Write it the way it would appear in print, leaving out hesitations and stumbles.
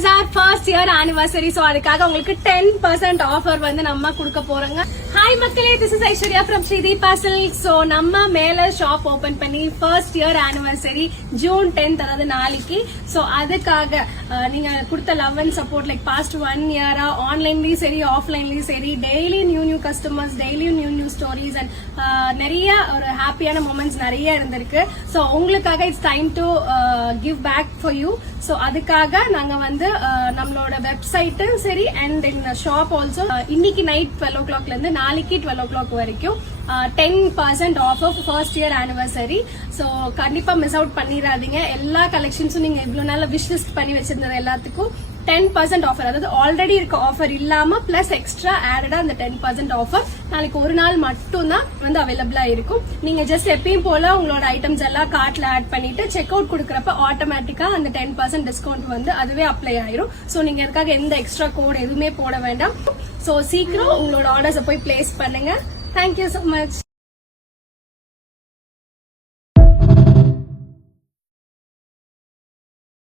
is our first year anniversary. So அதுக்காக உங்களுக்கு 10% offer வந்து நம்ம கொடுக்க போறோங்க. Hi மக்களே, this is Aishwarya from Sridhi Parcel. So நம்ம மேல ஷாப் ஓபன் பண்ணி first year anniversary June 10th அதாவது நாளைக்கு. So அதுக்காக நீங்க கொடுத்த love and support like past 1 year ஆன்லைன்லயும் சரி ஆஃப்லைன்லயும் சரி daily new customers, daily new stories and நிறைய ஒரு ஹாப்பியான மொமெண்ட்ஸ் நிறைய இருந்திருக்கு. So உங்களுக்காக it's time to give back for you. So அதுக்காக நாங்க வந்து நம்மளோட வெப்சைட் சரி அண்ட் இன் ஷாப் ஆல்சோ இன்னைக்கு நைட் 12 o'clock ல இருந்து நாளைக்கு 12 o'clock வரைக்கும் 10% offer first year anniversary. So கண்டிப்பா மிஸ் அவுட் பண்ணிடாதீங்க. எல்லா கலெக்ஷன்ஸும் நீங்க இவ்வளவு நாள் விஷ் லிஸ்ட் பண்ணி வச்சிருந்தது எல்லாத்துக்கும் 10% ஆஃபர், அதாவது ஆல்ரெடி இருக்க ஆஃபர் இல்லாம பிளஸ் எக்ஸ்ட்ரா ஆடடா அந்த 10% ஆஃபர் நாளைக்கு ஒரு நாள் மட்டும் தான் வந்து அவைலபிளா இருக்கும். நீங்க ஜஸ்ட் எப்பயும் போல உங்களோட ஐட்டம்ஸ் எல்லாம் கார்ட்ல ஆட் பண்ணிட்டு செக் அவுட் கொடுக்கறப்ப ஆட்டோமேட்டிக்கா அந்த 10% டிஸ்கவுண்ட் வந்து அதுவே அப்ளை ஆயிரும். சோ நீங்க அதுக்காக எந்த எக்ஸ்ட்ரா கோட் எதுவுமே போட வேண்டாம். சோ சீக்கிரம் உங்களோட ஆர்டர்ஸை போய் பிளேஸ் பண்ணுங்க. Thank you so much.